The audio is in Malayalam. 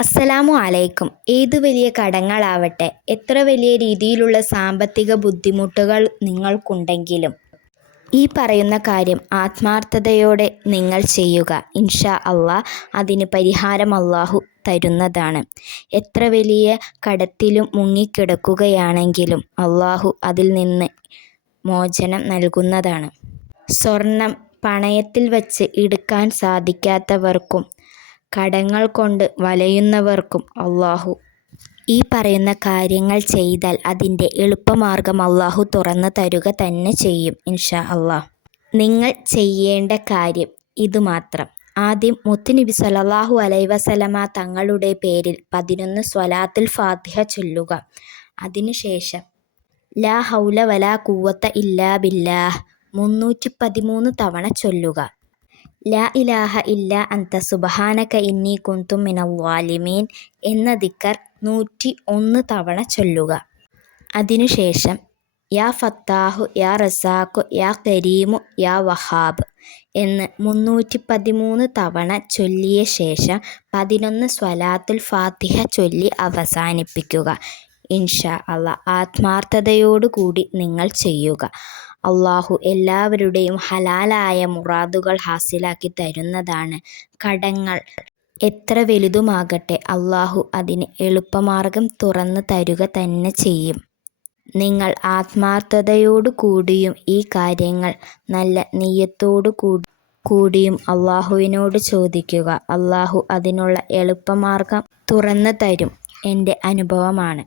അസ്സലാമു അലൈക്കും. ഏതു വലിയ കടങ്ങളാവട്ടെ, എത്ര വലിയ രീതിയിലുള്ള സാമ്പത്തിക ബുദ്ധിമുട്ടുകൾ നിങ്ങൾക്കുണ്ടെങ്കിലും ഈ പറയുന്ന കാര്യം ആത്മാർത്ഥതയോടെ നിങ്ങൾ ചെയ്യുക. ഇൻഷാ അള്ളാഹ് അതിന് പരിഹാരം അള്ളാഹു തരുന്നതാണ്. എത്ര വലിയ കടത്തിലും മുങ്ങിക്കിടക്കുകയാണെങ്കിലും അള്ളാഹു അതിൽ നിന്ന് മോചനം നൽകുന്നതാണ്. സ്വർണം പണയത്തിൽ വച്ച് എടുക്കാൻ സാധിക്കാത്തവർക്കും കടങ്ങൾ കൊണ്ട് വലയുന്നവർക്കും അള്ളാഹു ഈ പറയുന്ന കാര്യങ്ങൾ ചെയ്താൽ അതിൻ്റെ എളുപ്പമാർഗം അള്ളാഹു തുറന്നു തരുക തന്നെ ചെയ്യും ഇൻഷാ അള്ളാഹ്. നിങ്ങൾ ചെയ്യേണ്ട കാര്യം ഇതുമാത്രം. ആദ്യം മുത്തുനബി സ്വല്ലല്ലാഹു അലൈഹി വസല്ലമ തങ്ങളുടെ പേരിൽ 11 സ്വലാത്തുൽ ഫാത്തിഹ ചൊല്ലുക. അതിനുശേഷം ലാ ഹൗല വലാ ഖുവത ഇല്ലാ ബില്ലാഹ് 313 തവണ ചൊല്ലുക. ലാ ഇലാഹ ഇല്ലാ അൻത സുബ്ഹാനക ഇന്നി കുന്തു മിനൽ ളാലിമീൻ എന്ന ദിക്ർ 101 തവണ ചൊല്ലുക. അതിനുശേഷം യാ ഫത്താഹു യാ റസാഖു യാ കരീമു യാ വഹാബ് എന്ന് 313 തവണ ചൊല്ലിയ ശേഷം 11 സ്വലാത്തുൽ ഫാത്തിഹ ചൊല്ലി അവസാനിപ്പിക്കുക. ഇൻഷാ അള്ളാഹ് ആത്മാർത്ഥതയോടുകൂടി നിങ്ങൾ ചെയ്യുക. അള്ളാഹു എല്ലാവരുടെയും ഹലാലായ മുറാദുകൾ ഹാസിലാക്കി തരുന്നതാണ്. കടങ്ങൾ എത്ര വലുതുമാകട്ടെ അള്ളാഹു അതിന് എളുപ്പമാർഗം തുറന്നു തരുക തന്നെ ചെയ്യും. നിങ്ങൾ ആത്മാർത്ഥതയോടു കൂടിയും ഈ കാര്യങ്ങൾ നല്ല നിയ്യത്തോടു കൂടിയും അള്ളാഹുവിനോട് ചോദിക്കുക. അള്ളാഹു അതിനുള്ള എളുപ്പമാർഗം തുറന്നു തരും. എൻ്റെ അനുഭവമാണ്.